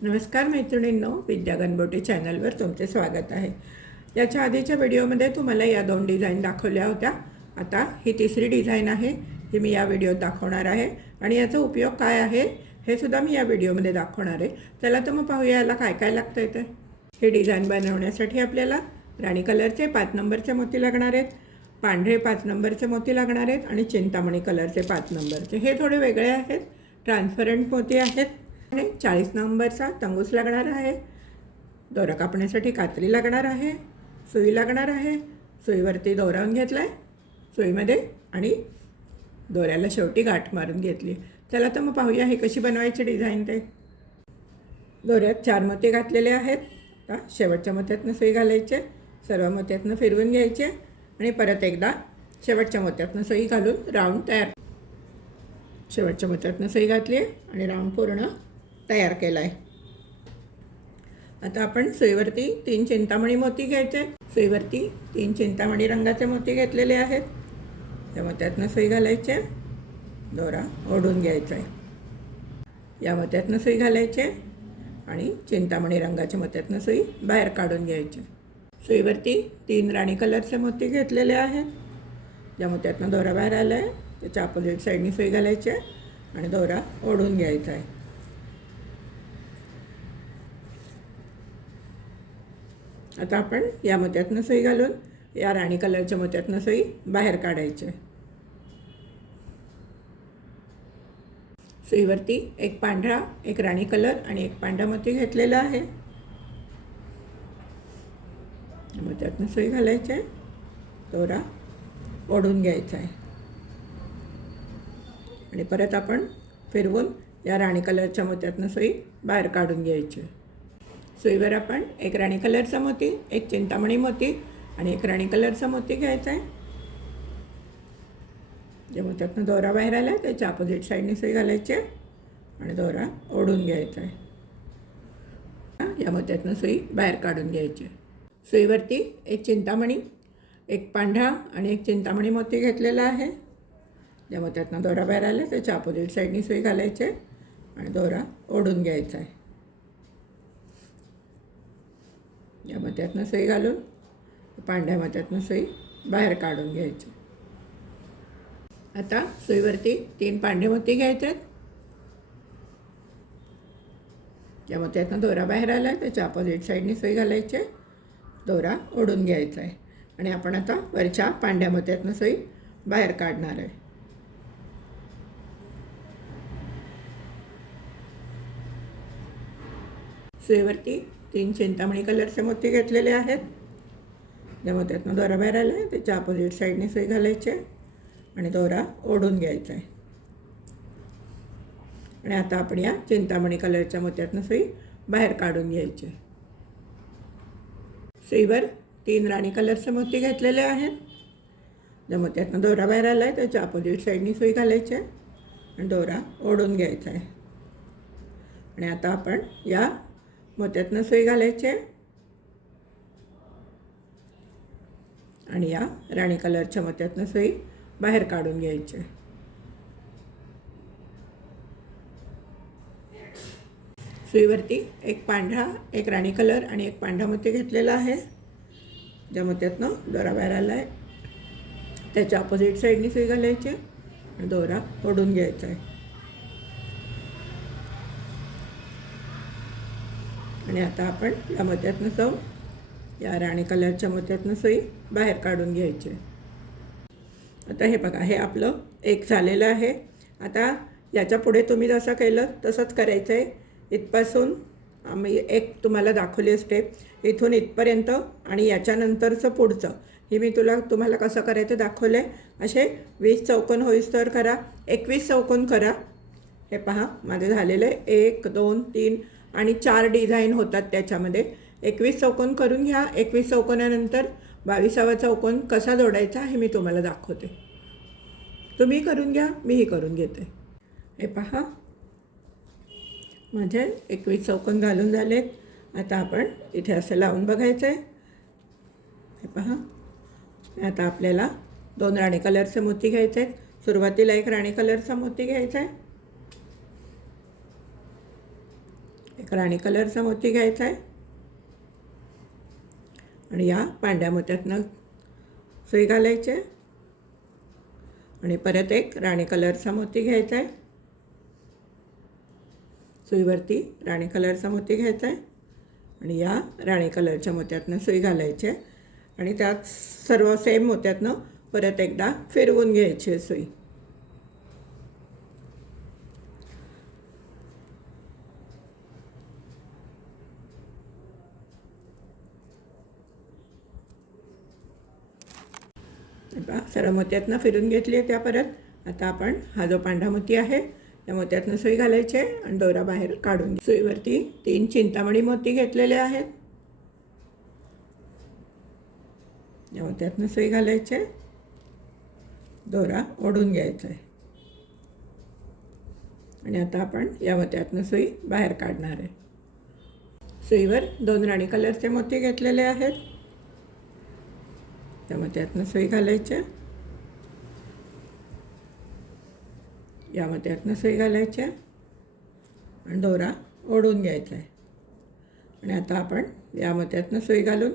नमस्कार मैत्रिणींनो, विद्या गणबोटे चॅनलवर तुमचे स्वागत आहे। याच्या आधीच्या व्हिडिओमध्ये तुम्हाला या दोन डिझाईन दाखवल्या होत्या। आता ही तिसरी डिझाईन आहे जी मी या व्हिडिओत दाखवणार आहे आणि याचा उपयोग काय आहे हे सुद्धा मी या व्हिडिओमध्ये दाखवणार आहे। चला तर मग पाहूया याला काय काय लागतं ते। हे डिझाईन बनवण्यासाठी आपल्याला राणी कलरचे 5 नंबरचे मोती लागणार आहेत, पांढरे 5 नंबरचे मोती लागणार आहेत आणि चिंतामणी कलरचे 5 नंबरचे। हे थोडे वेगळे आहेत, ट्रान्सपरंट मोती आहेत आणि 40 नंबरचा तंगूस लागणार आहे। दोरा कापण्यासाठी कात्री लागणार आहे, सुई लागणार आहे। सुईवरती दोरावून घेतला आहे सुईमध्ये आणि दोऱ्याला शेवटी गाठ मारून घेतली। चला तर मग पाहूया हे कशी बनवायची डिझाईन ते। दोऱ्यात 4 मोती घातलेले आहेत। आता शेवटच्या मोत्यातनं सुई घालायचे, सर्व मोत्यातनं फिरवून घ्यायचे आणि परत एकदा शेवटच्या मोत्यातनं सुई घालून राऊंड तयार। शेवटच्या मोत्यातनं सुई घातली आहे आणि राऊंड पूर्ण तयार केला आहे। आता आपण सुईवरती 3 चिंतामणी मोती घ्यायचे। सुईवरती 3 चिंतामणी रंगाचे मोती घेतलेले आहेत। या मोत्यातनं सुई घालायचे, दोरा ओढून घ्यायचा आहे। या मोत्यातनं सुई घालायचे आणि चिंतामणी रंगाच्या मोत्यातनं सुई बाहेर काढून घ्यायची। सुईवरती 3 राणी कलरचे मोती घेतलेले आहेत। या मोत्यातनं दोरा बाहेर आला आहे त्याच्या अपोजिट साईडनी सुई घालायची आणि दोरा ओढून घ्यायचा आहे। आता आपण या मोत्यातनं सुई घालून या राणी कलरच्या मोत्यातनं सुई बाहेर काढायची। सुईवरती एक पांढरा, एक राणी कलर आणि एक पांढरा मोती घेतलेला आहे। मोत्यातनं सुई घालायची, दोरा ओढून घ्यायचा आहे आणि परत आपण फिरवून या राणी कलरच्या मोत्यातनं सुई बाहेर काढून घ्यायची। सुईवर आपण एक राणी कलरचा मोती, एक चिंतामणी मोती आणि एक राणी कलरचा मोती घ्यायचा आहे। जे मोत्यातनं दोरा बाहेर आला आहे त्याच्या अपोजिट साईडने सुई घालायची आणि दोरा ओढून घ्यायचा आहे। या मोत्यातनं सुई बाहेर काढून घ्यायची। सुईवरती एक चिंतामणी, एक पांढरा आणि एक चिंतामणी मोती घेतलेला आहे। या मोत्यातनं दोरा बाहेर आला आहे त्याच्या अपोजिट साईडने सुई घालायची आणि दोरा ओढून घ्यायचा आहे। या मोत्यातनं सुई घालून पांढऱ्या मोत्यातनं सुई बाहेर काढून घ्यायची। आता सुईवरती 3 पांढरे मोती घ्यायचे आहेत। या मोत्यातनं दोरा बाहेर आला आहे त्याच्या अपोजिट साईडने सुई घालायची, दोरा ओढून घ्यायचा आहे आणि आपण आता वरच्या पांढऱ्या मोत्यातनं सुई बाहेर काढणार आहे। सुईवरती 3 चिंतामणी कलरचे मोती घेतलेले आहेत। या मोत्यातनं दोरा बाहेर आला आहे त्याच्या अपोजिट साईडने सुई घालायची आणि दोरा ओढून घ्यायचा आहे आणि आता आपण या चिंतामणी कलरच्या मोत्यातनं सुई बाहेर काढून घ्यायची। सुईवर 3 राणी कलरचे मोती घेतलेले आहेत। या मोत्यातनं दोरा बाहेर आला आहे त्याच्या अपोजिट साईडने सुई घालायची आणि दोरा ओढून घ्यायचा आहे आणि आता आपण या मोत्यातनं सुई घालायची आणि या राणी कलरच्या मोत्यातनं सुई बाहेर काढून घ्यायची। सुईवरती एक पांढरा, एक राणी कलर आणि एक पांढरा मोती घेतलेला आहे। ज्या मोत्यातनं दोरा बाहेर आला आहे त्याच्या अपोजिट साईडने सुई घालायची आणि दोरा ओढून घ्यायचा आहे आणि आता आपण या मोत्यातनं जाऊन या राणी कलरच्या मोत्यातनं सुई बाहेर काढून घ्यायची। आता हे बघा, हे आपलं एक झालेलं आहे। आता याच्या पुढे तुम्ही जसं केलं तसंच करायचं आहे। इथपासून आम्ही एक तुम्हाला दाखवली स्टेप, इथून इथपर्यंत आणि याच्यानंतरचं पुढचं हे मी तुम्हाला कसं करायचं दाखवलं आहे। असे 20 चौकोन होईस्तोवर करा, 21 चौकोन करा। हे पहा माझं झालेलं आहे 1 2 3 आणि 4 डिझाईन होतात त्याच्यामध्ये। 21 चौकोन करून घ्या। 21 चौकोनानंतर 22वा चौकोन कसा जोडायचा हे मी तुम्हाला दाखवते। तुम्ही करून घ्या, मीही करून घेते। हे पहा माझे 21 चौकोन घालून झालेत। आता आपण इथे असं लावून बघायचं आहे। हे पहा, आता आपल्याला 2 राणी कलरचे मोती घ्यायचे आहेत। सुरुवातीला एक राणी कलरचा मोती घ्यायचा आहे, एक राणी कलरचा मोती घ्यायचा आहे आणि या पांढऱ्या मोत्यातनं सुई घालायची आहे आणि परत एक राणी कलरचा मोती घ्यायचा आहे. सुईवरती राणी कलरचा मोती घ्यायचा आहे आणि या राणी कलरच्या मोत्यातनं सुई घालायची आहे आणि त्यात सर्व सेम मोत्यातनं परत एकदा फिरवून घ्यायची आहे सुई. सर्व मोत्यातनं फिरून घेतली आहे त्या परत. आता आपण हा जो पांढरा मोती आहे त्या मोत्यातनं सुई घालायची आहे आणि दोरा बाहेर काढून सुईवरती 3 चिंतामणी मोती घेतलेले आहेत. या मोत्यातनं सुई घालायची आहे, दोरा ओढून घ्यायचा आहे आणि आता आपण या मोत्यातनं सुई बाहेर काढणार आहे. सुईवर 2 राणी कलरचे मोती घेतलेले आहेत. त्या मोत्यातनं सुई घालायची आहे, या मोत्यातनं सुई घालायची आहे आणि दोरा ओढून घ्यायचा आहे आणि आता आपण या मोत्यातनं सुई घालून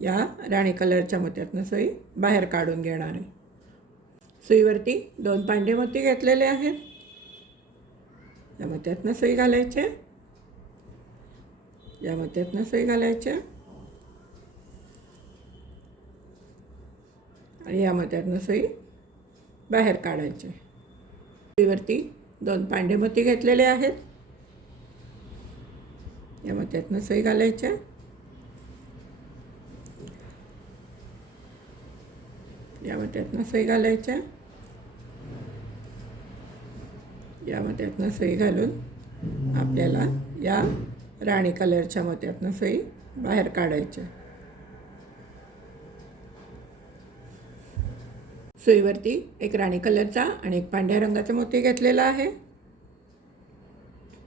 या राणी कलरच्या मोत्यातनं सुई बाहेर काढून घेणार आहे. सुईवरती 2 पांढरे मोती घेतलेले आहेत. या मोत्यातनं सुई घालायची आहे, या मोत्यातनं सुई घालायची आहे आणि या मोत्यातनं सुई बाहेर काढायचे. सुईवरती 2 पांढरे मोती घेतलेले आहेत. या मोत्यातनं सुई घालायची, या मोत्यातनं सुई घालायची, या मोत्यातनं सुई घालून आपल्याला या राणी कलरच्या मोत्यातनं सुई बाहेर काढायची. सुईवरती एक राणी कलरचा आणि एक पांढऱ्या रंगाचा मोती घेतलेला आहे.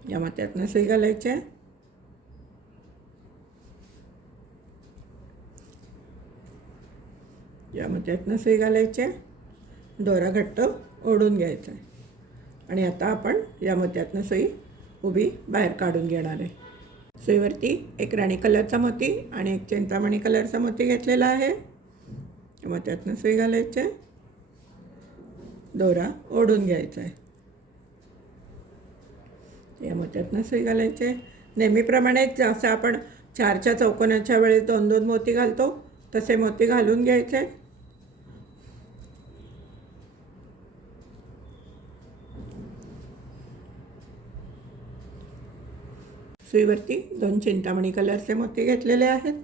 या मोत्यातनं सुई घालायची, या मोत्यातनं सुई घालायची, दोरा घट्ट ओढून घ्यायचा आहे आणि आता आपण या मोत्यातनं सुई उभी बाहेर काढून घेणार आहे. सुईवरती एक राणी कलरचा मोती आणि एक चिंतामणी कलरचा मोती घेतलेला आहे. या मोत्यातनं सुई घालायची, दोरा ओढून घ्यायचा आहे, या मोत्यातनं सुई घालायचे. नेहमीप्रमाणेच जसं आपण 4च्या चौकोनाच्या वेळेस 2-2 मोती घालतो तसे मोती घालून घ्यायचे. सुईवरती 2 चिंतामणी कलरचे मोती घेतलेले आहेत.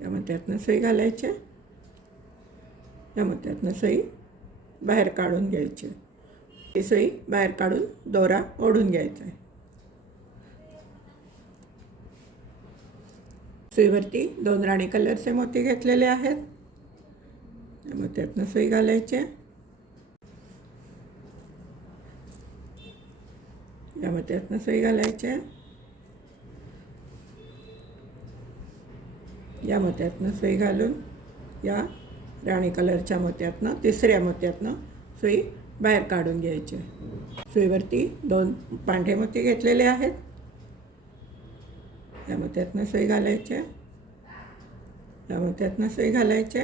या मोत्यातनं सुई घालायचे, या मोत्यातनं सुई बाहेर काढून घ्यायची. ही सुई बाहेर काढून दोरा ओढून घ्यायचा आहे. सुईवरती 2 राणी कलरचे मोती घेतलेले आहेत. या मोत्यातनं सुई घालायचे, या मोत्यातनं सुई घालायचे, या मोत्यातनं सुई घालून या राणी कलरच्या मोत्यातनं 3ऱ्या मोत्यातनं सुई बाहेर काढून घ्यायची. सुईवरती 2 पांढरे मोती घेतलेले आहेत. या मोत्यातनं सुई घालायचे, या मोत्यातनं सुई घालायचे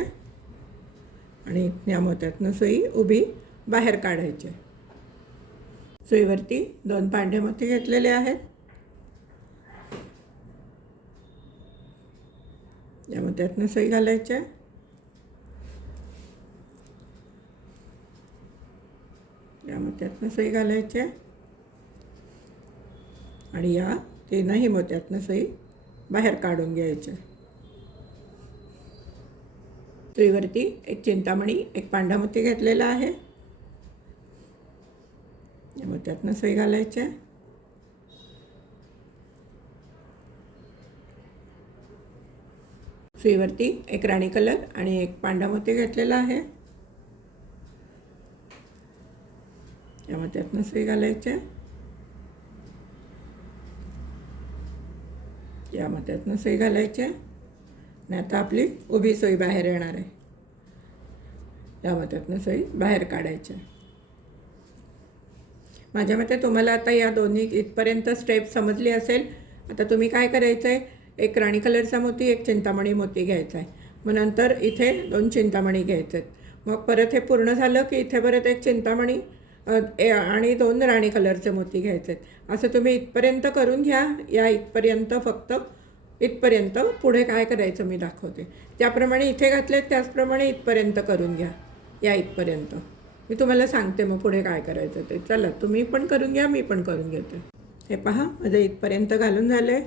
आणि या मोत्यातनं सुई उभी बाहेर काढायची. सुईवरती 2 पांढरे मोती घेतलेले आहेत. या मोत्यातनं सुई घालायचे, या मोत्यातनं सुई घालायचे आणि या 3ही मोत्यातनं सुई बाहेर काढून घ्यायचे. सुईवरती एक चिंतामणी एक पांढरा मोती घेतलेला आहे. या मोत्यातनं सुई घालायचे, सुईवरती एक राणी कलर आणि एक पांढरा मोती घेतलेला आहे. या मोत्यातनं सुई घालायचे, या मोत्यातनं सुई घालायचे आणि आता आपली उभी सुई बाहेर येणार आहे. या मोत्यातनं सुई बाहेर काढायची. माझ्या मते तुम्हाला आता या दोन्ही इथपर्यंत स्टेप समजली असेल. आता तुम्ही काय करायचं आहे, एक राणी कलरचा मोती, एक चिंतामणी मोती घ्यायचा आहे. मग नंतर इथे 2 चिंतामणी घ्यायचे आहेत. मग परत हे पूर्ण झालं की इथे परत एक चिंतामणी आणि 2 राणी कलरचे मोती घ्यायचे आहेत. असं तुम्ही इथपर्यंत करून घ्या. या इथपर्यंत, फक्त इथपर्यंत. पुढे काय करायचं मी दाखवते. त्याप्रमाणे इथे घातले त्याचप्रमाणे इथपर्यंत करून घ्या. या इथपर्यंत मी तुम्हाला सांगते मग पुढे काय करायचं ते. चला तुम्ही पण करून घ्या, मी पण करून घेते. हे पहा, माझं इथपर्यंत घालून झालं आहे.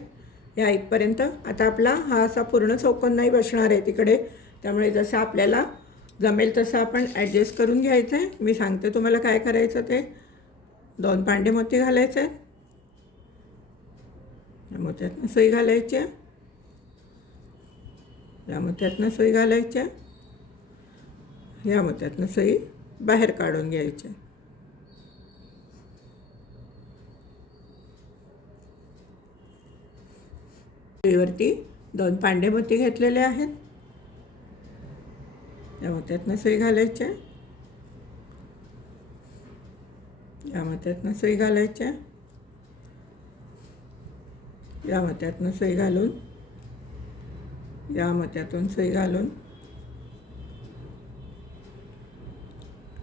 या इथपर्यंत. आता आपला हा असा पूर्ण चौकोन नाही बसणार आहे तिकडे, त्यामुळे जसं आपल्याला जमेल तसं आपण ॲडजस्ट करून घ्यायचं आहे. मी सांगते तुम्हाला काय करायचं ते. 2 पांडे मोती घालायचे आहेत. या मोत्यातनं सुई घालायची, या मोत्यातनं सुई घालायची, या मोत्यातनं सुई बाहेर काढून घ्यायची. सुईवरती 2 पांडे मोती घेतलेले आहेत. या मोत्यातनं सुई घालायच्या, या मोत्यातनं सुई घालायच्या, या मोत्यातनं सुई घालून, या मोत्यातून सुई घालून,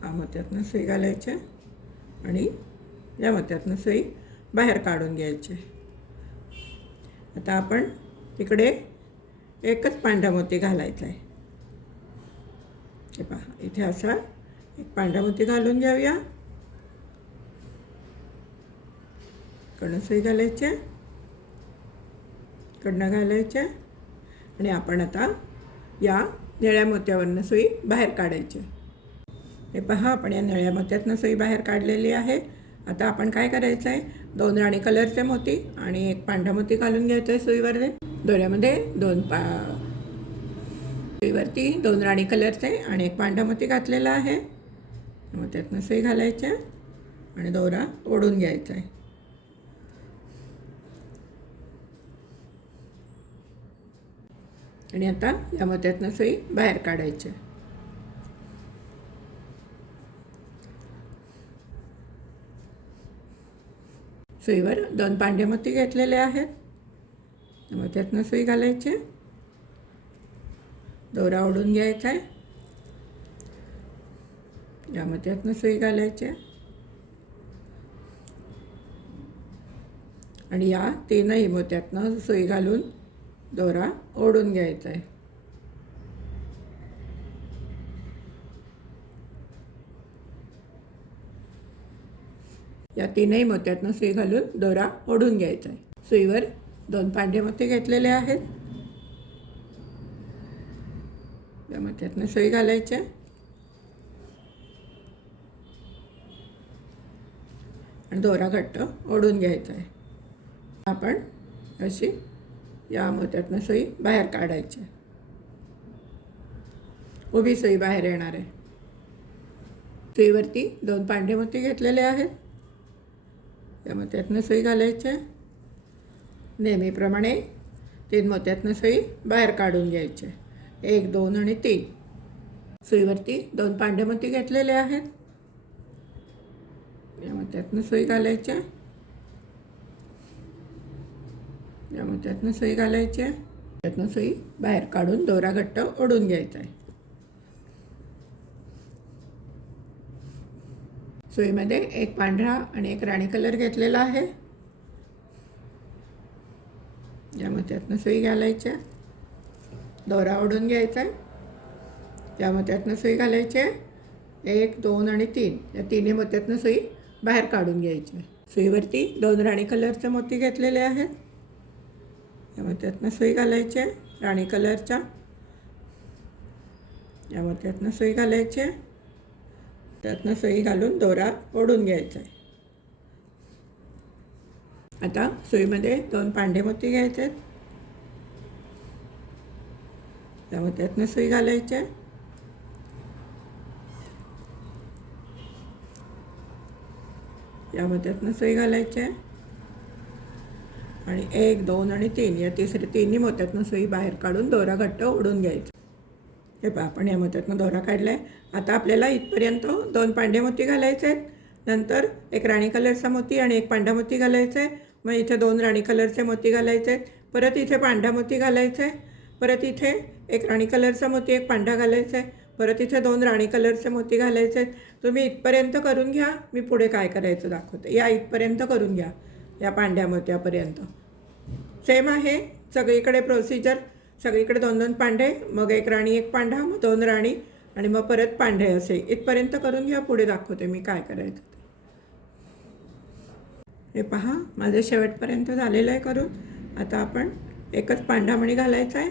या मोत्यातनं सुई घालायच्या आणि या मोत्यातनं सुई बाहेर काढून घ्यायची. आता आपण तिकडे एकच पांढरा मोती घालायचा आहे. हे पहा, इथे असा एक पांढरा मोती घालून घेऊया. इकडनं सुई घालायच्या, इकडनं घालायच्या आणि आपण आता या निळ्या मोत्यावरनं सुई बाहेर काढायची. हे पहा, आपण या निळ्या मोत्यातनं सुई बाहेर काढलेली आहे. आता आपण काय करायचं आहे, 2 राणी कलरचे मोती आणि एक पांढरा मोती घालून घ्यायचं आहे सुईवरती. दोऱ्यामध्ये सुईवरती 2 राणी कलरचे आणि एक पांढरा मोती घातलेला आहे. मोत्यातनं सुई घालायच्या आणि दोरा ओढून घ्यायचा आहे. आणि आता या मोत्यातनं सुई बाहेर काढायची. सुईवर 2 पांढरे मोती घेतलेले आहेत. मोत्यातनं सुई घालायची, दोरा ओढून घ्यायचा आहे. या मोत्यातनं सुई घालायची आणि या 3ही मोत्यातनं सुई घालून दोरा ओढून घ्यायचा आहे. या 3ही मोत्यातनं सुई घालून दोरा ओढून घ्यायचा आहे. सुईवर 2 पांढरे मोती घेतलेले आहेत. या मोत्यातनं सुई घालायच्या आणि दोरा घट्ट ओढून घ्यायचा आहे. आपण अशी या मोत्यातनं सुई बाहेर काढायची. उभी सुई बाहेर येणार आहे. सुईवरती 2 पांढरे मोती घेतलेले आहेत. या मोत्यातनं सुई घालायच्या. नेहमीप्रमाणे 3 मोत्यातनं सुई बाहेर काढून घ्यायचे. 1, 2 आणि 3. सुईवरती 2 पांढरे मोती घेतलेले आहेत. या मोत्यातनं सुई घालायच्या, या मोत्यातनं सुई घालायची, त्यातनं सुई बाहेर काढून दोरा घट्ट ओढून घ्यायचा आहे. सुईमध्ये एक पांढरा आणि एक राणी कलर घेतलेला आहे. या मोत्यातनं सुई घालायच्या, दोरा ओढून घ्यायचा आहे. या मोत्यातनं सुई घालायची, 1, 2 आणि 3. या 3ही मोत्यातनं सुई बाहेर काढून घ्यायची. सुईवरती 2 राणी कलरचे मोती घेतलेले आहेत. या मोत्यातनं सुई घालायचे, राणी कलरच्या. या मोत्यातनं सुई घालायचे, त्यातनं सुई घालून दोरा ओढून घ्यायचा आहे. आता सुईमध्ये 2 पांढरे मोती घ्यायचे. या मोत्यातनं सुई घालायचे, या मोत्यातनं सुई घालायचे आणि 1, 2 आणि 3 या 3ही मोत्यातनं सुई बाहेर काढून दोरा घट्ट ओढून घ्यायचा. हे पहा, आपण या मोत्यातनं दोरा काढला आहे. आता आपल्याला इथपर्यंत 2 पांढरे मोती घालायचे आहेत नंतर एक राणी कलरचा मोती आणि एक पांढरा मोती घालायचा आहे. मग इथे 2 राणी कलरचे मोती घालायचे आहेत. परत इथे पांढरा मोती घालायचा आहे. परत इथे एक राणी कलरचा मोती, एक पांढरा घालायचा आहे. परत इथे 2 राणी कलरचे मोती घालायचे आहेत. तुम्ही इथपर्यंत करून घ्या, मी पुढे काय करायचं दाखवते. या इथपर्यंत करून घ्या, या पांढऱ्या मोत्यापर्यंत. सेम आहे सगळीकडे प्रोसिजर. सगळीकडे 2-2 पांढरे, मग एक राणी एक पांढरा, मग 2 राणी आणि मग परत पांढरे, असे इथपर्यंत करून घ्या. पुढे दाखवते मी काय करायचं ते. हे पहा, माझं शेवटपर्यंत झालेलं आहे करून. आता आपण एकच पांढरा मणी घालायचा आहे.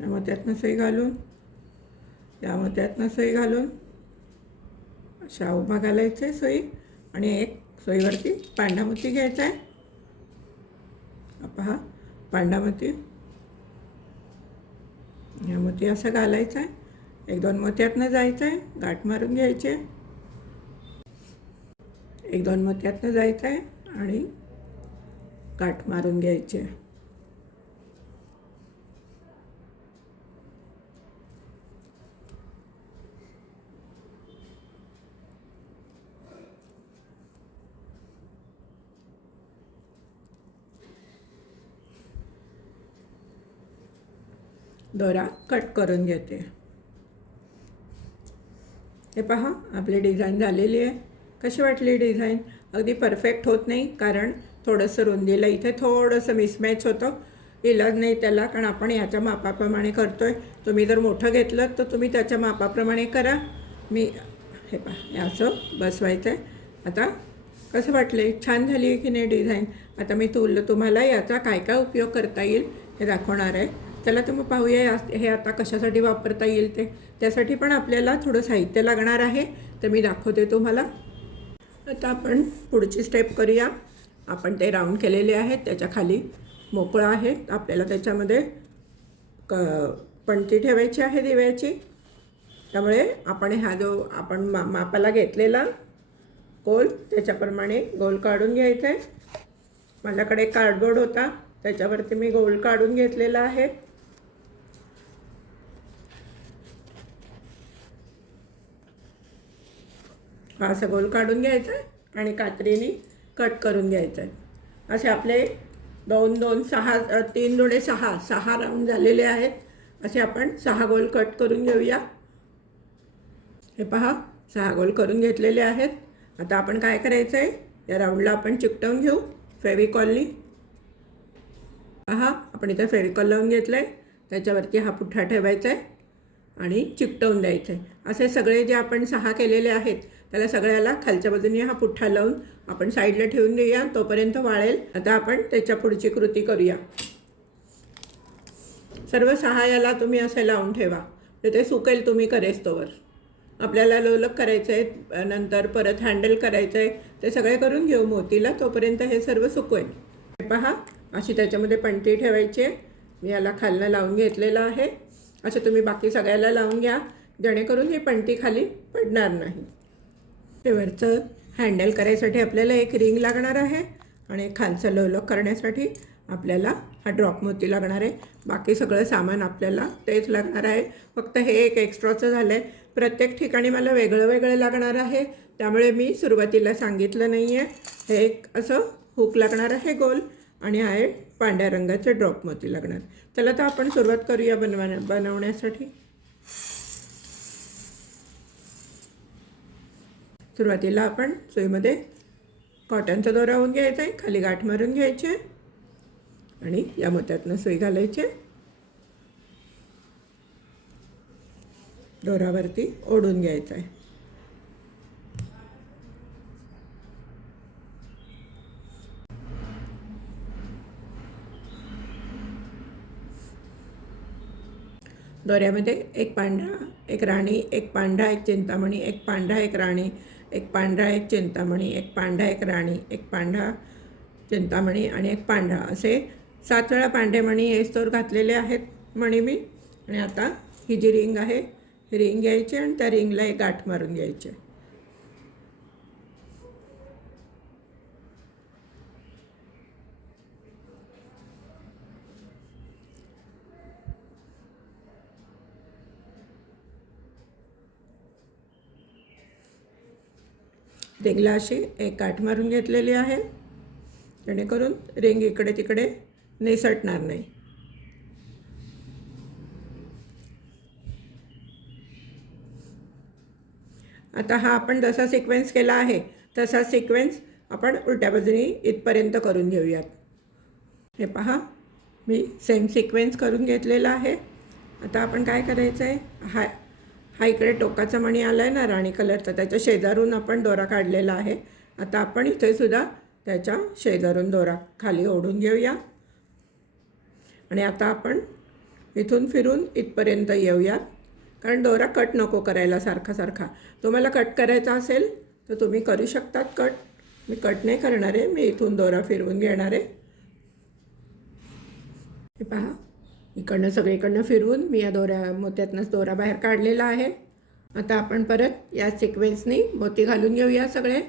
या मोत्यातनं सुई घालून, या मोत्यातनं सुई घालून अशा उभा घालायचं आहे सुई, आणि एक सुईवरती पांढरा मोती घ्यायचा आहे. पहा, पांढरा मोती, या मोती असं घालायचं आहे. 1-2 मोत्यातनं जायचं आहे, गाठ मारून घ्यायचे. 1-2 मोत्यातनं जायचं आहे आणि गाठ मारून घ्यायचे. दोरा कट करून घेते. हे पहा, आपली डिझाईन झालेली आहे. कशी वाटली डिझाईन? अगदी परफेक्ट होत नाही, कारण थोडंसं रुंदीला इथे थोडंसं मिसमॅच होतं. इलाज नाही त्याला, कारण आपण याच्या मापाप्रमाणे करतो आहे. तुम्ही जर मोठं घेतलं तर तुम्ही त्याच्या मापाप्रमाणे करा. मी हे पहा, हे असं बसवायचं आहे. आता कसं वाटले? छान झाली आहे की नाही डिझाईन? आता मी तुम्हाला याचा काय काय उपयोग करता येईल हे दाखवणार आहे. चला तर मग पाहूया हे आता कशासाठी वापरता येईल ते. त्यासाठी पण आपल्याला थोडं साहित्य लागणार आहे, तर मी दाखवते तुम्हाला. आता आपण पुढची स्टेप करूया. आपण ते राऊंड केलेले आहेत, त्याच्या खाली मोकळं आहे. आपल्याला त्याच्यामध्ये पणती ठेवायची आहे दिव्याची. त्यामुळे आपण हा जो आपण मापाला घेतलेला गोल, त्याच्याप्रमाणे गोल काढून घ्यायचा आहे. माझ्याकडे कार्डबोर्ड होता, त्याच्यावरती मी गोल काढून घेतलेला आहे. हा असा गोल काढून घ्यायचा आहे आणि कात्रीने कट करून घ्यायचं आहे. असे आपले 2-2, 6, 3-2 6 राऊंड झालेले आहेत. असे आपण 6 गोल कट करून घेऊया. हे पहा, 6 गोल करून घेतलेले आहेत. आता आपण काय करायचं आहे, या राऊंडला आपण चिकटवून घेऊ फेविकॉलनी. पहा, आपण इथं फेविकॉल लावून घेतलं आहे. त्याच्यावरती हा पुठ्ठा ठेवायचा आहे आणि चिकटवून द्यायचं आहे. असे सगळे जे आपण 6 केलेले आहेत, त्याला सगळ्याला खालच्या बाजूने हा पुठ्ठा लावून आपण साईडला ठेवून देऊया, तोपर्यंत वाळेल. आता आपण त्याच्या पुढची कृती करूया. सर्व 6 याला तुम्ही असे लावून ठेवा, तर ते सुकेल तुम्ही करेस्तोवर. आपल्याला लोलक करायचं आहे, नंतर परत हँडल करायचं आहे, ते सगळे करून घेऊ मोतीला, तोपर्यंत हे सर्व सुकवेल. हे पहा, अशी त्याच्यामध्ये पणती ठेवायची आहे. मी याला खालनं लावून घेतलेलं आहे. असं तुम्ही बाकी सगळ्याला लावून घ्या, जेणेकरून ही पणती खाली पडणार नाही. ते वरचं हँडल करायसाठी आपल्याला एक रिंग लागणार आहे आणि खालचं लोलक करण्यासाठी आपल्याला हा ड्रॉप मोती लागणार आहे. बाकी सगळं सामान आपल्याला तेच लागणार आहे. फक्त हे एक एक्स्ट्राचं झालं आहे. प्रत्येक ठिकाणी मला वेगळं वेगळं लागणार आहे, त्यामुळे मी सुरुवातीला सांगितलं नाही आहे. हे एक असं हुक लागणार आहे गोल, आणि हा एक पांढऱ्या रंगाचे ड्रॉप मोती लागणार. चला तर आपण सुरुवात करूया बनवण्यासाठी. सुरुवातीला आपण सुईमध्ये कॉटनचा दोरा होऊन घ्यायचा आहे, खाली गाठ मारून घ्यायची आहे आणि या मोत्यातनं सुई घालायची, दोरावरती ओढून घ्यायचं आहे. दोऱ्यामध्ये एक पांढरा, एक राणी, एक पांढरा, एक चिंतामणी, एक पांढरा, एक राणी, एक पांढरा, एक चिंतामणी, एक पांढरा, एक राणी, एक पांढरा, चिंतामणी आणि एक पांढरा, असे 7 वेळा पांढरे मणी येस्तोवर घातलेले आहेत मणी मी. आणि आता ही जी रिंग आहे, ही रिंग घ्यायची आणि त्या रिंगला एक गाठ मारून घ्यायची. रिंगला अशी एक गाठ मारून घेतलेली आहे, जेणेकरून रिंग इकडे तिकडे निसटणार नाही. आता हा आपण जसा सिक्वेन्स केला आहे तसा सिक्वेन्स आपण उलट्या बाजूने इथपर्यंत करून घेऊयात. हे पहा, मी सेम सिक्वेन्स करून घेतलेला आहे. आता आपण काय करायचं आहे, हा इकडे टोकाचा मणी आला आहे ना राणी कलरचा, त्याच्या शेजारून आपण दोरा काढलेला आहे. आता आपण इथे सुद्धा त्याच्या शेजारून दोरा खाली ओढून घेऊया आणि आता आपण इथून फिरून इथपर्यंत येऊयात, कारण दोरा कट नको करायला सारखा सारखा. तुम्हाला कट करायचा असेल तर तुम्ही करू शकतात कट. मी कट नाही करणार आहे, मी इथून दोरा फिरवून घेणार आहे. हे पहा, इकडनं सगळीकडनं फिरवून मी या मोत्यातनंच दोरा बाहेर काढलेला आहे. आता आपण परत या सिक्वेन्सनी मोती घालून घेऊया सगळे.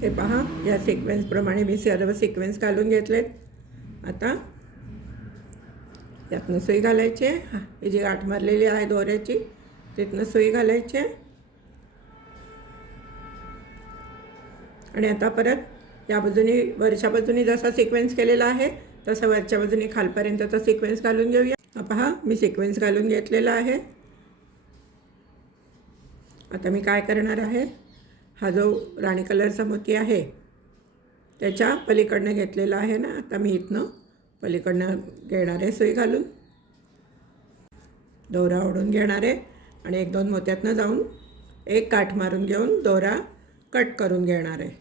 हे पहा, या सिक्वेन्सप्रमाणे मी सर्व सिक्वेन्स घालून घेतलेत. आता यातनं सुई घालायची आहे. ही जी गाठ मारलेली आहे दोऱ्याची तिथनं सुई घालायची आहे. आणि आता परत या बाजूनी वरच्या बाजूनी जसा सिक्वेन्स केलेला आहे तसा वरच्या बाजूनी खालपर्यंतचा सिक्वेन्स घालून घेऊया. पहा, मी सिक्वेन्स घालून घेतलेला आहे. आता मी काय करणार आहे, हा जो राणी कलरचा मोती आहे त्याच्या पलीकडनं घेतलेला आहे ना, आता मी इथनं पलीकडनं घेणार आहे सुई घालून, दोरा ओढून घेणार आहे आणि एक दोन मोत्यातनं जाऊन एक गाठ मारून घेऊन दोरा कट करून घेणार आहे.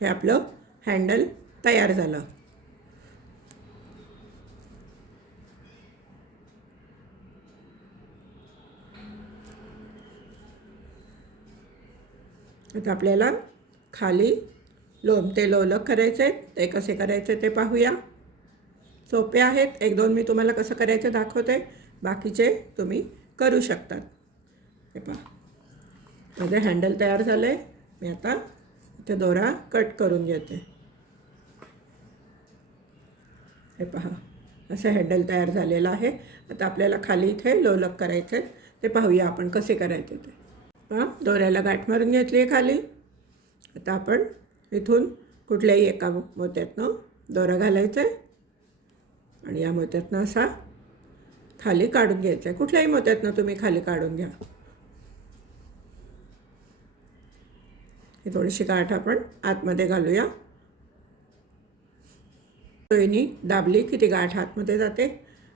हे आपलं हँडल तयार झालं. आता आपल्याला खाली लोंबते लोलक करायचे आहेत. ते कसे करायचे ते पाहूया. सोपे आहेत. एक दोन मी तुम्हाला कसं करायचं दाखवते, बाकीचे तुम्ही करू शकतात. हे पहा, माझे हँडल तयार झालं आहे. मी आता इथे दोरा कट करून घेते. हे पहा, असं हँडल तयार झालेलं आहे. आता आपल्याला खाली इथे लोलक करायचे आहेत, ते पाहूया आपण कसे करायचे ते. पहा, दोऱ्याला गाठ मारून घेतली आहे खाली. आता आपण इथून कुठल्याही एका मोत्यातनं दोरा घालायचा आहे आणि या मोत्यातनं असा खाली काढून घ्यायचा आहे. कुठल्याही मोत्यातनं तुम्ही खाली काढून घ्या. ही थोडीशी गाठ आपण आतमध्ये घालूया. सुईनी दाबली की ती गाठ आतमध्ये जाते.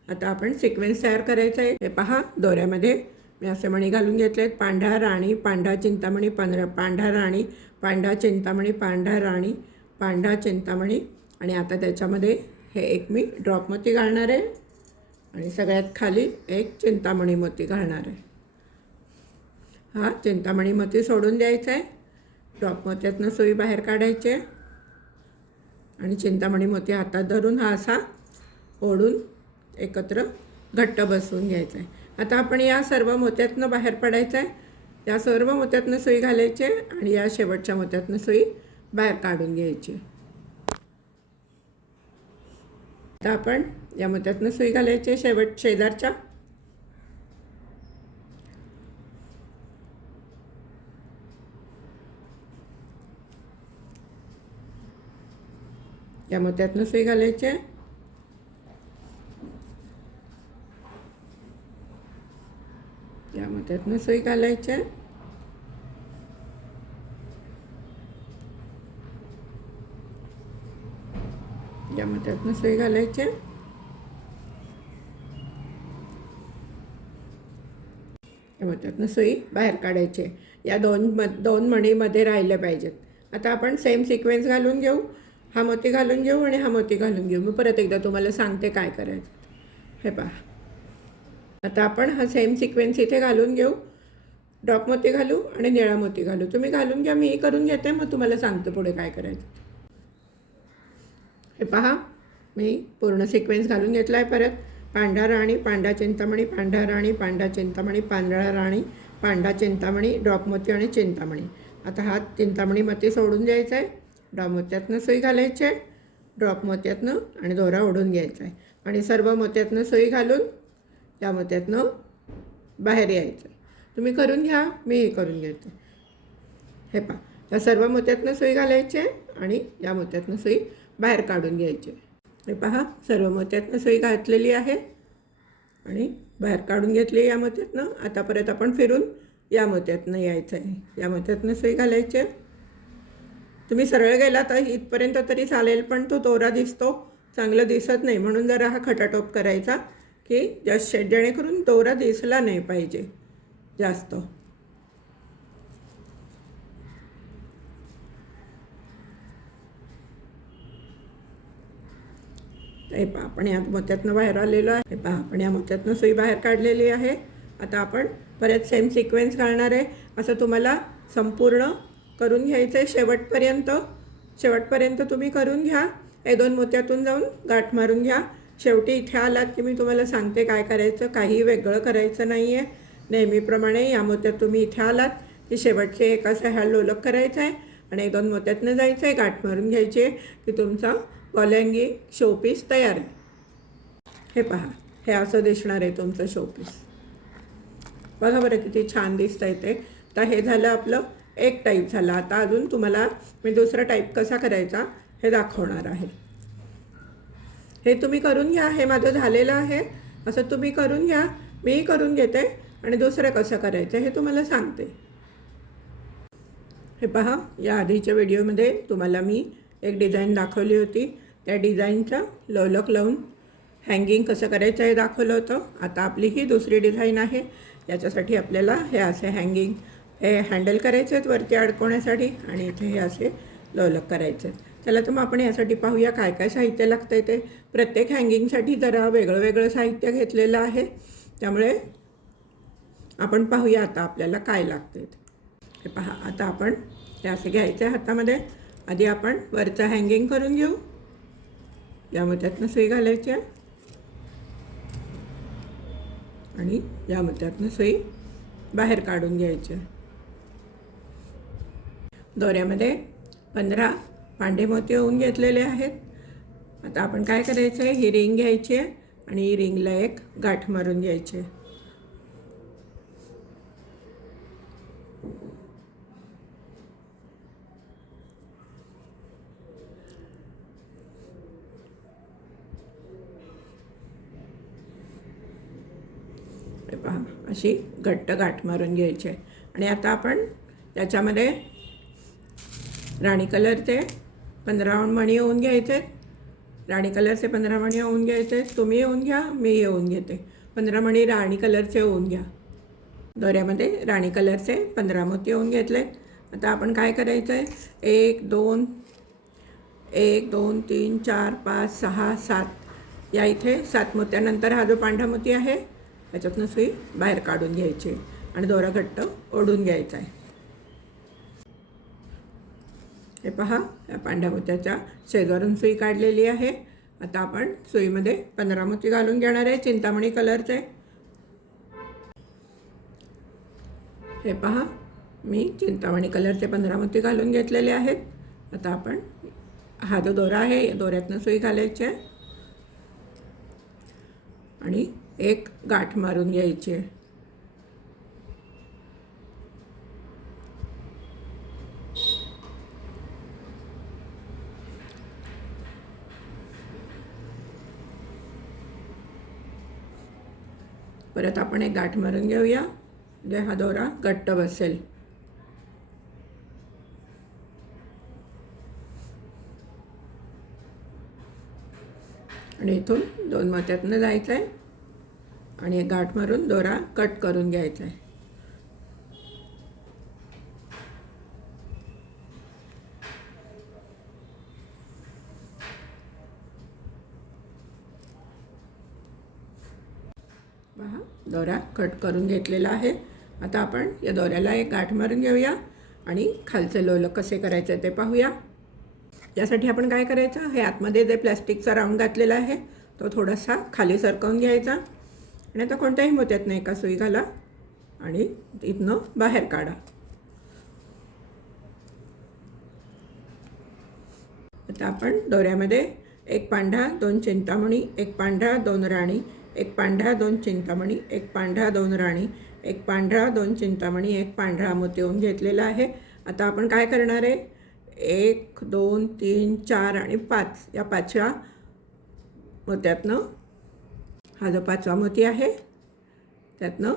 आता आपण सिक्वेन्स तयार करायचा आहे. हे पहा, दोऱ्यामध्ये मी असे मणी घालून घेतले आहेत. पांढरा राणी, पांढरा चिंतामणी, पांढरा राणी, पांढरा चिंतामणी, पांढरा राणी, पांढरा चिंतामणी. आणि आता त्याच्यामध्ये हे एक मी ड्रॉप मोती घालणार आहे आणि सगळ्यात खाली एक चिंतामणी मोती घालणार आहे. हा चिंतामणी मोती सोडून द्यायचा आहे. ड्रॉप मोत्यातनं सुई बाहेर काढायची आहे आणि चिंतामणी मोती हातात धरून हा असा ओढून एकत्र घट्ट बसवून घ्यायचा आहे. आता आपण या सर्व मोत्यातनं बाहेर पडायचं आहे. या सर्व मोत्यातनं सुई घालायची आहे आणि या शेवटच्या मोत्यातनं सुई बाहेर काढून घ्यायची. आता आपण या मोत्यातनं सुई घालायची शेजारच्या. या मोत्यातनं सुई घालायची आहे. या मोत्यातनं सुई घालायची आहे. या मोत्यातनं सुई घालायची आहे. या मोत्यातनं सुई बाहेर काढायची. या दोन मणीमध्ये राहिले पाहिजेत. आता आपण सेम सिक्वेन्स घालून घेऊ. हा मोती घालून घेऊ आणि हा मोती घालून घेऊ. मी परत एकदा तुम्हाला सांगते काय करायचं. हे पहा, आता आपण हा सेम सिक्वेन्स इथे घालून घेऊ. ड्रॉप मोती घालू आणि निळा मोती घालू. तुम्ही घालून घ्या, मी करून घेते, मग तुम्हाला सांगते पुढे काय करायचं. हे पहा, मी पूर्ण सिक्वेन्स घालून घेतला आहे. परत पांढरा राणी, पांढरा चिंतामणी, पांढरा राणी, पांढरा चिंतामणी, पांढरा राणी, पांढरा चिंतामणी, ड्रॉप मोती आणि चिंतामणी. आता हा चिंतामणी मोती सोडून द्यायचा आहे. ड्रॉप मोत्यातनं सुई घालायची आहे. ड्रॉप मोत्यातनं आणि दोरा ओढून घ्यायचा आहे आणि सर्व मोत्यातनं सुई घालून या मोत्यातनं बाहेर यायचं. तुम्ही करून घ्या, मीही करून घेते. हे पहा, या सर्व मोत्यातनं सुई घालायची आहे आणि या मोत्यातनं सुई बाहेर काढून घ्यायची. हे पहा, सर्व मोत्यातनं सुई घातलेली आहे आणि बाहेर काढून घेतली या मोत्यातनं. आता परत आपण फिरून या मोत्यातनं यायचं आहे. या मोत्यातनं सुई घालायची आहे. तुम्ही सरळ गेला तर इथपर्यंत तरी चालेल, पण तो दोरा दिसतो, चांगलं दिसत नाही. म्हणून जरा हा खटाटोप करायचा की जास्त, जेणेकरून दोरा दिसला नाही पाहिजे जास्त. हे पहा, आपण या मोत्यातनं बाहेर आलेलो आहे. हे पहा, आपण या मोत्यातनं सुई बाहेर काढलेली आहे. आता आपण परत सेम सिक्वेन्स घालणार आहे. असं तुम्हाला संपूर्ण करून घ्यायचं आहे शेवटपर्यंत तुम्ही करून घ्या. हे 2 मोत्यातून जाऊन गाठ मारून घ्या. शेवटी इथे आलात की मी तुम्हाला सांगते काय करायचं. काही वेगळं करायचं नाही आहे. नेहमीप्रमाणे या मोत्यात तुम्ही इथे आलात की शेवटचे एक असं ह्या लोलक करायचं आहे आणि 1-2 मोत्यातनं जायचं आहे, गाठ मारून घ्यायची आहे की तुमचा वॉल हँगिंग शोपीस तयार आहे. हे पहा, हे असं दिसणार आहे तुमचं शोपीस. बघा बरं किती छान दिसतं आहे ते. आता हे झालं आपलं एक टाईप झालं. आता अजून तुम्हाला मी दुसरा टाईप कसा करायचा हे दाखवणार आहे. हे तुम्ही करून घ्या. हे माझं झालेलं आहे. असं तुम्ही करून घ्या, मीही करून घेते आणि दुसरं कसं करायचं हे तुम्हाला सांगते. हे पहा, या आधीच्या व्हिडिओमध्ये तुम्हाला मी एक डिझाईन दाखवली होती. त्या डिझाईनचं लोलक लावून हँगिंग कसं करायचं हे दाखवलं होतं. आता आपली ही दुसरी डिझाईन आहे. याच्यासाठी आपल्याला हे असे हँगिंग, हे हँडल करायचे आहेत वरती अडकवण्यासाठी आणि इथे हे असे लोलक करायचे आहेत. चला तर मग आपण यासाठी पाहूया काय काय साहित्य लागतं आहे ते. प्रत्येक हँगिंगसाठी जरा वेगळं वेगळं साहित्य घेतलेलं आहे, त्यामुळे आपण पाहूया आता आपल्याला काय लागते. हे पहा, आता आपण हे असे घ्यायचे हातामध्ये. आधी आपण वरचं हँगिंग करून घेऊ. या मोत्यातनं सुई घालायची आहे आणि या मोत्यातनं सुई बाहेर काढून घ्यायची आहे. दोऱ्यामध्ये 15 पांढरे मोती होऊन घेतलेले आहेत. आता आपण काय करायचं आहे, ही रिंग घ्यायची आहे आणि ही रिंगला एक गाठ मारून घ्यायची आहे. पहा, अशी घट्ट गाठ मारून घ्यायची आहे. आणि आता आपण त्याच्यामध्ये राणी कलरचे 15 मणी होऊन घ्यायचे. राणी कलरचे 15 मणी होऊन घ्यायचे. तुम्ही येऊन घ्या, मी येऊन घेते. 15 मणी राणी कलरचे होऊन घ्या. दोऱ्यामध्ये राणी कलरचे 15 मोती होऊन घेतले. आता आपण काय करायचं आहे, 1 2 3 4 5 6 7 या इथे 7 मोत्यानंतर हा जो पांढरा मोती आहे त्याच्यातनं सुई बाहेर काढून घ्यायची आणि दोरा घट्ट ओढून घ्यायचा आहे. हे पहा, या पांढऱ्या मोत्याच्या शेजारून सुई काढलेली आहे. आता आपण सुईमध्ये 15 मोती घालून घेणार आहे चिंतामणी कलरचे. हे पहा, मी चिंतामणी कलरचे 15 मोती घालून घेतलेले आहेत. आता आपण हा जो दोरा आहे या दोऱ्यातनं सुई घालायची आहे आणि एक गाठ मारून घ्यायची आहे. परत आपण एक गाठ मारून घेऊया, म्हणजे हा दोरा घट्ट बसेल. आणि इथून 2 मोत्यातनं जायचं आहे आणि एक गाठ मारून दोरा कट करून घ्यायचा आहे. पहा, दोरा कट करून घेतलेला आहे. आता आपण या दोऱ्याला एक गाठ मारून घेऊया आणि खालचे लोलक कसे करायचे ते पाहूया. यासाठी आपण काय करायचं, हे आतमध्ये जे प्लॅस्टिकचा राऊंड घातलेला आहे तो थोडासा खाली सरकवून घ्यायचा आणि आता कोणत्याही मोत्यातनं एका सुई घाला आणि इथनं बाहेर काढा. आता आपण दोऱ्यामध्ये 1 पांढरा, 2 चिंतामणी, 1 पांढरा, 2 राणी एक पांढरा 2 चिंतामणी, एक पांढरा 2 राणी, एक पांढरा 2 चिंतामणी, एक पांढरा मोती ओवून घेतलेला आहे. आता आपण काय करणार आहे, 1 2 3 4 आणि 5 या 5व्या मोत्यातनं, हा जो 5वा मोती आहे त्यातनं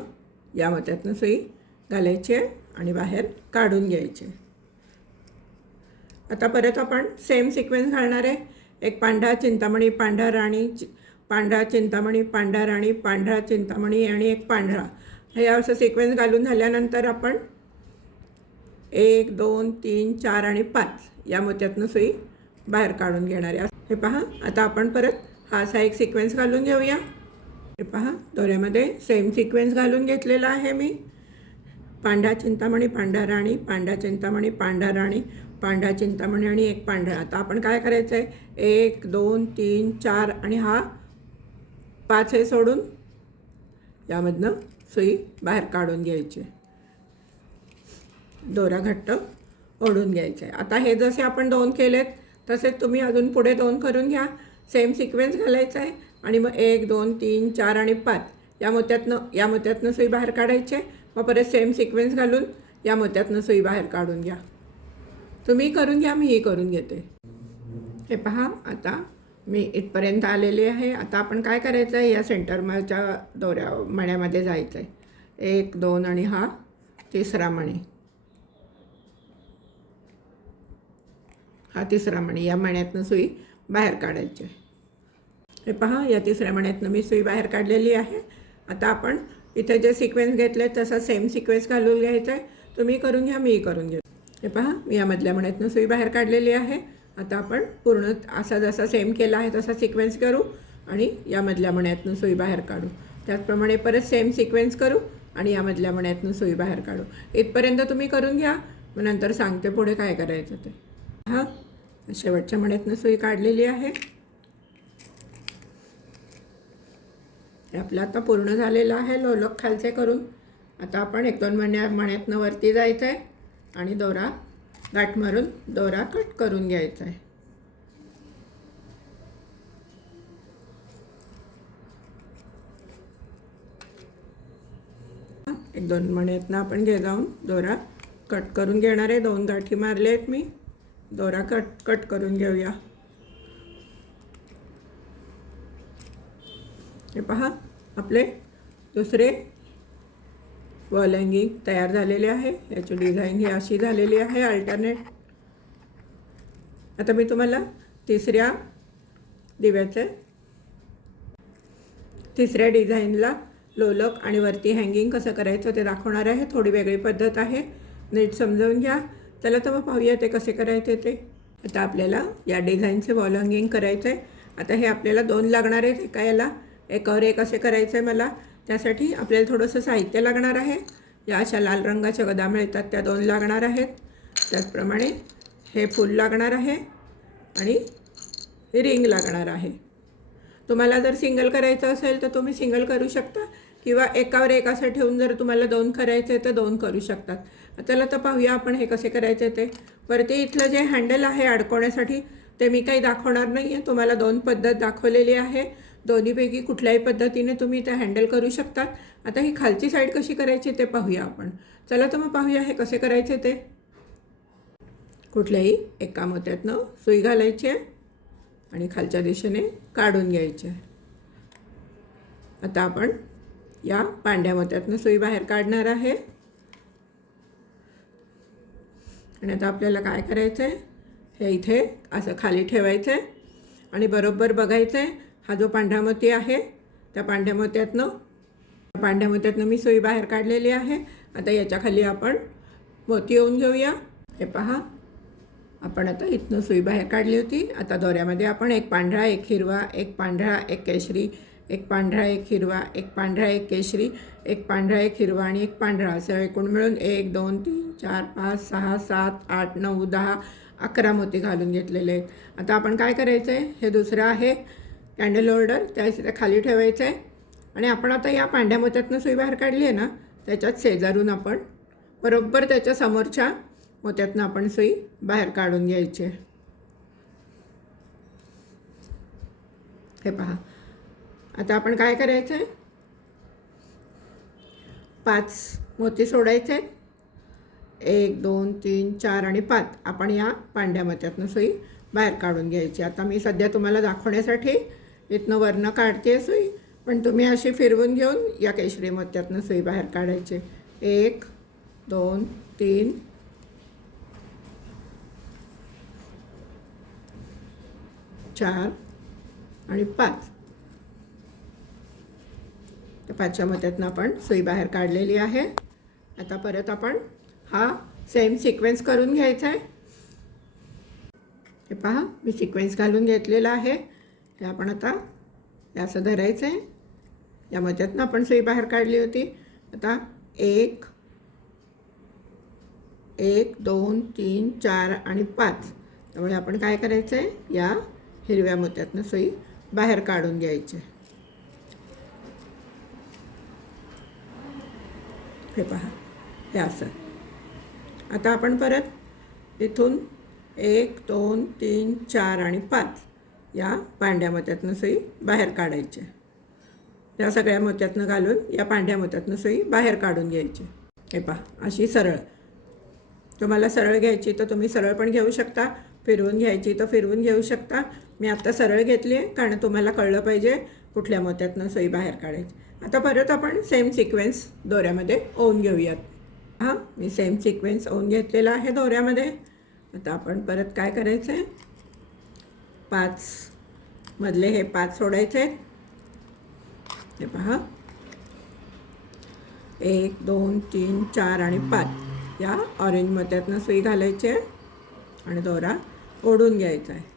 या मोत्यातनं सुई घालायची आहे आणि बाहेर काढून घ्यायचे. आता परत आपण सेम सिक्वेन्स घालणार आहे. एक पांढरा चिंतामणी, पांढरा राणी, पांढरा चिंतामणी, पांढरा राणी, पांढरा चिंतामणी आणि एक पांढरा, हे असं सिक्वेन्स घालून झाल्यानंतर आपण 1 2 3 4 आणि 5 या मोत्यातनं सुई बाहेर काढून घेणार आहे. हे पहा, आता आपण परत हा असा एक सिक्वेन्स घालून घेऊया. हे पहा, दोऱ्यामध्ये सेम सिक्वेन्स घालून घेतलेला आहे मी. पांढरा चिंतामणी, पांढरा राणी, पांढरा चिंतामणी, पांढरा राणी, पांढरा चिंतामणी आणि एक पांढरा. आता आपण काय करायचं आहे, 1 2 3 4 आणि हा 5 हे सोडून यामधनं सुई बाहेर काढून घ्यायची. दोरा घट्ट ओढून घ्यायचा आहे. आता हे जसे आपण 2 केलेत तसेच तुम्ही अजून पुढे 2 करून घ्या. सेम सिक्वेन्स घालायचा आहे आणि मग 1 2 3 4 आणि 5 या मोत्यातनं सुई बाहेर काढायचे. मग परत सेम सिक्वेन्स घालून या मोत्यातनं सुई बाहेर काढून घ्या. तुम्ही करून घ्या, मीही करून घेते. हे पहा, आता मी इथपर्यंत आलेले आहे. आता आपण काय करायचं आहे, या सेंटरच्या दोऱ्या मण्यामध्ये जायचं आहे. 1 2 आणि हा 3रा मणी, हा 3रा मणी, या मण्यातनं सुई बाहेर काढायची. हे पहा, या 3ऱ्या मण्यातनं मी सुई बाहेर काढलेली आहे. आता आपण इथे जे सिक्वेन्स घेतले तसा सेम सिक्वेन्स घालून घ्यायचा आहे. तुम्ही करून घ्या, मीही करून घेते. हे पहा, मी या मधल्या मण्यातनं सुई बाहेर काढलेली आहे. आता आपण पूर्ण असा जसा सेम केला आहे तसा सिक्वेन्स करू आणि या मधल्या मण्यातनं सुई बाहेर काढू. त्याचप्रमाणे परत सेम सिक्वेन्स करू आणि या मधल्या मण्यातनं सुई बाहेर काढू. इथपर्यंत तुम्ही करून घ्या, मग नंतर सांगते पुढे काय करायचं ते. हा, शेवटच्या मण्यातनं सुई काढलेली आहे. आपलं आता पूर्ण झालेलं आहे लोलक खालचे करून. आता आपण 1 2 मण्यातनं वरती जायचं आहे आणि दोरा गाठ मारून दोरा कट करून घ्यायचा आहे. 1 2 मण्यातनं आपण जाऊन दोरा कट करून घेणार आहे. 2 गाठी मारले आहेत मी. दोरा कट करून घेऊया. हे पहा, आपले दुसरे वॉल हँगिंग तयार झालेले आहे. याची डिझाईन ही अशी झालेली आहे अल्टरनेट. आता मी तुम्हाला तिसऱ्या डिझाईनला लोलक आणि वरती हँगिंग कसं करायचं ते दाखवणार आहे. थोडी वेगळी पद्धत आहे, नीट समजावून घ्या. चला तर मग पाहूया ते कसे करायचे ते. आता आपल्याला या डिझाईनचे वॉल हँगिंग करायचं आहे. आता हे आपल्याला 2 लागणार आहेत एका याला. एकावर एक असे करायचं आहे मला. त्यासाठी आपल्याला थोडंसं साहित्य लागणार आहे. या अशा लाल रंगाच्या गदा मिळतात त्या 2 लागणार आहेत. त्याचप्रमाणे हे फूल लागणार आहे आणि रिंग लागणार आहे. तुम्हाला जर सिंगल करायचं असेल तर तुम्ही सिंगल करू शकता किंवा एकावर एक असं ठेवून जर तुम्हाला 2 करायचे तर 2 करू शकतात. चला तर पाहूया आपण हे कसे करायचे ते. वरती इथलं जे हँडल आहे अडकवण्यासाठी ते मी काही दाखवणार नाही आहे. तुम्हाला 2 पद्धत दाखवलेली आहे. दोन्हीपैकी कुठल्याही पद्धतीने तुम्ही ते हँडल करू शकतात. आता ही खालची साईड कशी करायची ते पाहूया आपण. चला तर मग पाहूया हे कसे करायचे ते. कुठल्याही एका मोत्यातनं सुई घालायची आहे आणि खालच्या दिशेने काढून घ्यायची आहे. आता आपण या पांढऱ्या मोत्यातनं सुई बाहेर काढणार आहे. आणि आता आपल्याला काय करायचं आहे, हे इथे असं खाली ठेवायचं आहे आणि बरोबर बघायचं आहे हा जो पांढरा मोती आहे त्या पांढऱ्या मोत्यातनं मी सुई बाहेर काढलेली आहे. आता याच्या खाली आपण मोती ओवून घेऊया. हे पहा, आपण आता इथनं सुई बाहेर काढली होती. आता दोऱ्यामध्ये आपण एक पांढरा, एक हिरवा, एक पांढरा, एक केशरी, एक पांढरा, एक हिरवा, एक पांढरा, एक केशरी, एक पांढरा, एक हिरवा आणि एक पांढरा असं एकूण मिळून 1 2 3 4 5 6 7 8 9 10 11 मोती घालून घेतलेले आहेत. आता आपण काय करायचं आहे, हे दुसरं आहे कॅन्डल होल्डर, त्या खाली ठेवायचं आहे आणि आपण आता या पांढऱ्या मोत्यातनं सुई बाहेर काढली आहे ना, त्याच्यात शेजारून आपण बरोबर त्याच्या समोरच्या मोत्यातनं आपण सुई बाहेर काढून घ्यायची आहे. हे पहा, आता आपण काय करायचं आहे, 5 मोती सोडायचे आहेत. 1 2 3 4 आणि 5 आपण या पांढऱ्या मोत्यातनं सुई बाहेर काढून घ्यायची. आता मी सध्या तुम्हाला दाखवण्यासाठी इथनं वरनं काढते सुई, पण तुम्ही अशी फिरवून घेऊन या केशरी मोत्यातनं सुई बाहेर काढायची. 1 2 3 4 आणि 5. तर 5च्या मोत्यातनं आपण सुई बाहेर काढलेली आहे. आता परत आपण हा सेम सिक्वेन्स करून घ्यायचा आहे. हे पहा, मी सिक्वेन्स घालून घेतलेला आहे. हे आपण आता असं धरायचं आहे. या मोत्यातनं आपण सुई बाहेर काढली होती. आता 1 1 2 3 4 आणि 5. त्यामुळे आपण काय करायचं आहे, या हिरव्या मोत्यातनं सुई बाहेर काढून घ्यायची. हे पहा, हे असं. आता आपण परत इथून 1 2 3 4 आणि 5 या पांढऱ्या मोत्यातनं सुई बाहेर काढायची. या सगळ्या मोत्यातनं घालून या पांढऱ्या मोत्यातनं सुई बाहेर काढून घ्यायची. हे पहा, अशी सरळ. तुम्हाला सरळ घ्यायची तर तुम्ही सरळ पण घेऊ शकता, फिरवून घ्यायची तर फिरवून घेऊ शकता. मी आत्ता सरळ घेतली आहे कारण तुम्हाला कळलं पाहिजे कुठल्या मोत्यातनं सुई बाहेर काढायची. आता परत आपण सेम सिक्वेन्स दोऱ्यामध्ये ओवून घेऊयात. हां, मी सेम सिक्वेन्स ओवून घेतलेला आहे दोऱ्यामध्ये. आता आपण परत काय करायचं आहे, 5 मधले हे 5 सोडायचे आहेत. हे पहा, 1 2 3 4 आणि 5 या ऑरेंज मोत्यातनं सुई घालायची आहे आणि दोरा ओढून घ्यायचा आहे.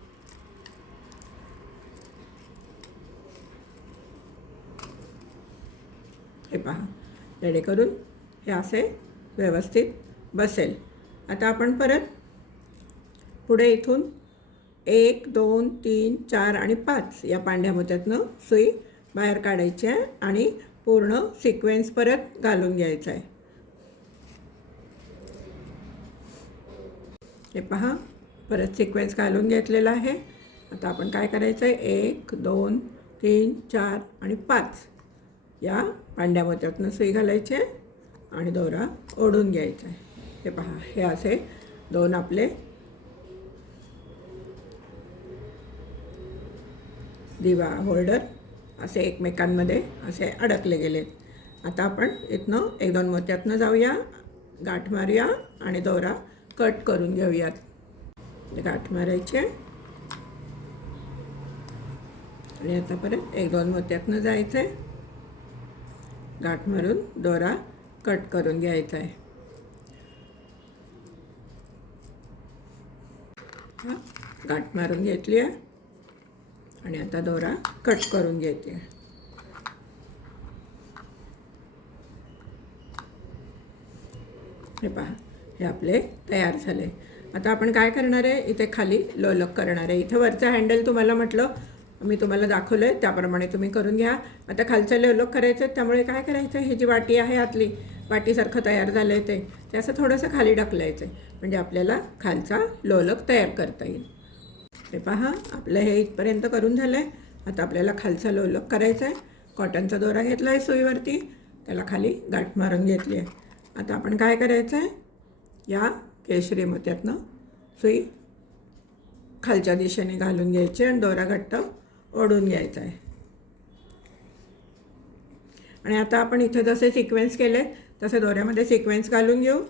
हे पहा, जेणेकरून हे असे व्यवस्थित बसेल. आता आपण परत पुढे इथून 1 2 3 4 आणि 5 या पांढऱ्या मोत्यातनं सुई बाहेर काढायची आहे आणि पूर्ण सिक्वेन्स परत घालून घ्यायचा आहे. हे पहा, परत सिक्वेन्स घालून घेतलेला आहे. आता आपण काय करायचं आहे, 1 2 3 4 आणि 5 या पांढऱ्या मोत्यातनं सुई घालायची आहे आणि दोरा ओढून घ्यायचा आहे. हे पहा, हे असे 2 आपले दिवा होल्डर असे एकमेकांमध्ये असे अडकले गेलेत. आता आपण इथनं 1 2 मोत्यातनं जाऊया, गाठ मारूया आणि दोरा कट करून घेऊयात. गाठ मारायची आणि आता परत 1 2 मोत्यातनं जायचं आहे, गाठ मारून दोरा कट करून घ्यायचा आहे. गाठ मारून घेतली आहे आणि आता दोरा कट करून घेते. हे पहा, हे आपले तयार झाले. आता आपण काय करणार आहे, इथे खाली लोलक करणार आहे. इथं वरचं हँडल तुम्हाला म्हटलं, मी तुम्हाला दाखवलं आहे त्याप्रमाणे तुम्ही करून घ्या. आता खालचं लोलक करायचं आहे, त्यामुळे काय करायचं, ही जी वाटी आहे आतली वाटीसारखं तयार झालं आहे ते असं थोडंसं खाली ढकलायचं आहे, म्हणजे आपल्याला खालचा लोलक तयार करता येईल. हे पहा, आपलं हे इथपर्यंत करून झालं आहे. आता आपल्याला खालचा लोलक करायचा आहे. कॉटनचा दोरा घेतला आहे सुईवरती, त्याला खाली गाठ मारून घेतली आहे. आता आपण काय करायचं आहे, या केशरी मोत्यातनं सुई खालच्या दिशेने घालून घ्यायची आणि दोरा घट्ट ओढून घ्यायचा आहे. आणि आता आपण इथे जसे सिक्वेन्स केले तसे दोऱ्यामध्ये सिक्वेन्स घालून घेऊ.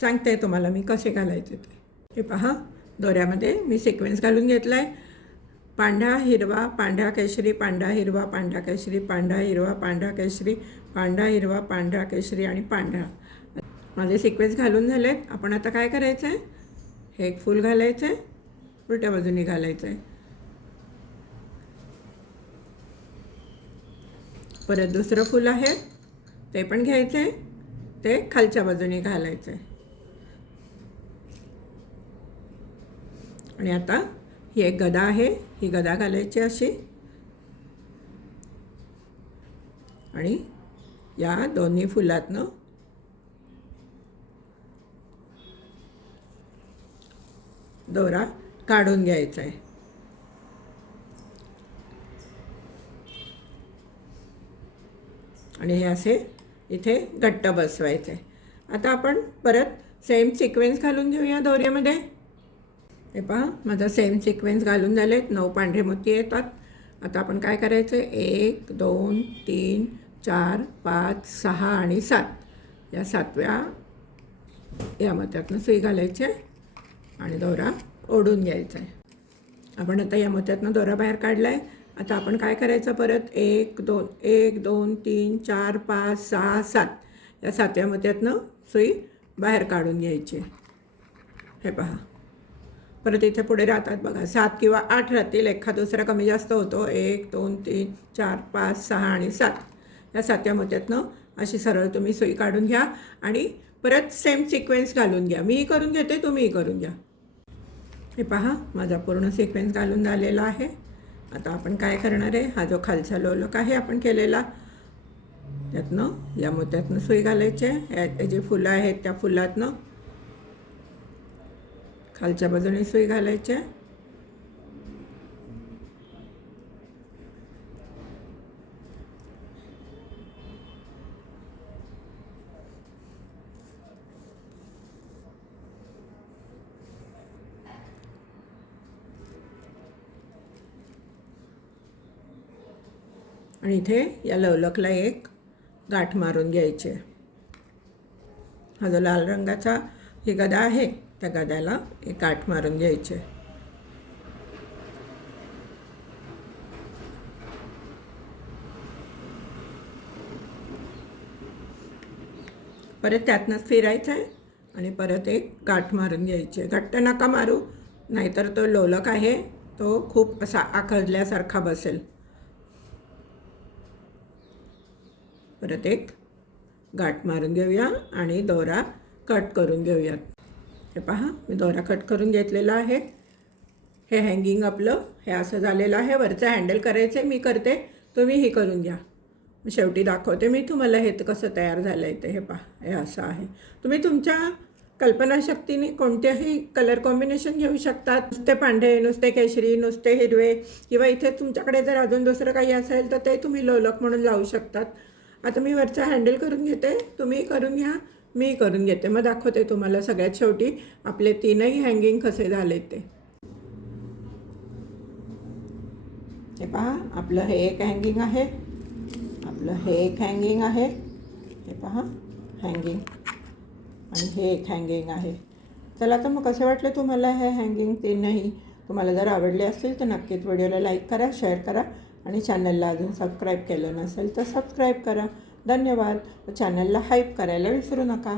सांगते तुम्हाला मी कसे घालायचे ते. हे पहा, दोऱ्यामध्ये मी सिक्वेन्स घालून घेतला आहे. पांढरा हिरवा पांढरा केशरी, पांढरा हिरवा पांढरा केशरी, पांढरा हिरवा पांढरा केशरी, पांढरा हिरवा पांढरा केशरी आणि पांढरा. माझे सिक्वेन्स घालून झाले आहेत. आपण आता काय करायचं आहे, हे एक फूल घालायचं आहे, उलट्या बाजूने घालायचं आहे. परत दुसरं फूल आहे ते पण घ्यायचं आहे, ते खालच्या बाजूने घालायचं आहे. आणि आता ही एक गदा आहे, ही गदा घालायची अशी आणि या दोन्ही फुलातनं दोरा काढून घ्यायचा आहे. आणि हे असे इथे घट्ट बसवायचे. आता आपण परत सेम सिक्वेन्स घालून घेऊया दोऱ्यामध्ये. हे पहा माझा सेम सिक्वेन्स घालून झाले, 9 पांढरे मोती येतात. आता आपण काय करायचं, 1 2 3 4 5 6 आणि 7 या 7व्या या मोत्यातनं सुई घालायची आणि दोरा ओढून घ्यायचा आहे. आपण आता या मोत्यातनं दोरा बाहेर काढला आहे. आता आपण काय करायचं, परत 1 2 3 4 5 6 7 या 7व्या मोत्यातनं सुई बाहेर काढून घ्यायची. हे पहा परत इथे पुढे राहतात बघा 7 किंवा 8 राहतील, एखाद दुसरा कमी जास्त होतो. 1 2 3 4 5 6 आणि 7 या 7व्या मोत्यातनं अशी सरळ तुम्ही सुई काढून घ्या आणि परत सेम सिक्वेन्स घालून घ्या. मीही करून घेते, तुम्हीही करून घ्या. हे पहा माझा पूर्ण सिक्वेन्स घालून झालेला आहे. आता आपण काय करणार आहे, हा जो खालचा लोलक आहे आपण केलेला त्यातनं या मोत्यातनं सुई घालायचे. हे जे फुलं आहेत त्या फुलातनं खालच्या बाजूने सुई घालायचे. आणि इथे या लवलकला एक गाठ मारून घ्यायची. हा जो लाल रंगाचा ही गदा आहे त्या गद्याला एक गाठ मारून घ्यायची. परत त्यातनंच फिरायचं आहे आणि परत एक गाठ मारून घ्यायची. घट्ट नका मारू, नाहीतर तो लोलक आहे तो खूप असा आखडल्यासारखा बसेल. परत एक गाठ मारून घेऊया आणि दोरा कट करून घेऊयात. हे पहा मी दोरा कट करून घेतलेला आहे. हे हँगिंग आपलं हे असं झालेलं आहे. वरचं हँडल करायचं आहे, मी करते, तुम्हीही करून घ्या. शेवटी दाखवते मी तुम्हाला हे कसं तयार झालं आहे ते. हे पहा हे असं आहे. तुम्ही तुमच्या कल्पनाशक्तीने कोणत्याही कलर कॉम्बिनेशन घेऊ शकतात. नुसते पांढरे, नुसते केशरी, नुसते हिरवे, किंवा इथे तुमच्याकडे जर अजून दुसरं काही असेल तर ते तुम्ही लोलक म्हणून लावू शकतात. आता मी वरचा हँडल करून घेते, तुम्ही करून घ्या, मी करून घेते, मग दाखवते तुम्हाला सगळ्यात शेवटी आपले 3ही हँगिंग कसे झाले ते. हे पहा आपलं हे एक हँगिंग आहे, आपलं हे एक हँगिंग आहे. हे पहा हँगिंग आणि हे एक हँगिंग आहे. चला तर मग कसे वाटले तुम्हाला हे हँगिंग 3ही? तुम्हाला जर आवडले असतील तर नक्कीच व्हिडिओला लाईक करा, शेअर करा आणि चॅनलला अजून सबस्क्राईब केलं नसेल तर सबस्क्राईब करा. धन्यवाद. चॅनलला हाईप करायला विसरू नका.